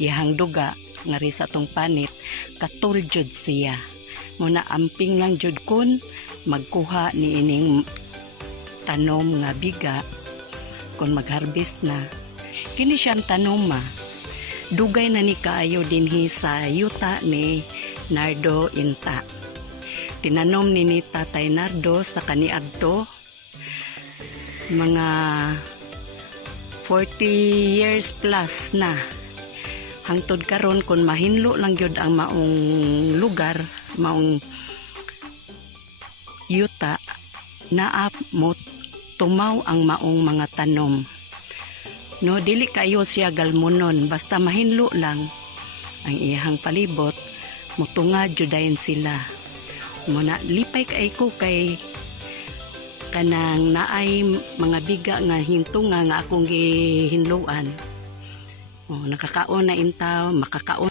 iyang duga nga ri sa tong panit katuljud siya. Muna amping lang jud kun magkuha ni ining tanom nga biga kung mag-harvest na. Kini siyang tanoma. Dugay na ni kaayo dinhi sa yuta ni Nardo Inta. Tinanom ni Tatay Nardo sa kaniadto mga 40 years plus na. Hangtod karon kun mahinlo lang gyud ang maong lugar, maong yuta, naap mo tumaw ang maong mga tanom. No, dili kayo siya galmonon, basta mahinlo lang ang iyang palibot, mutunga judayin sila. Muna lipay kay ko kay kanang naay mga biga nga hintunga nga akong gihinluan. Oh, nakakaon na intaw, makakaon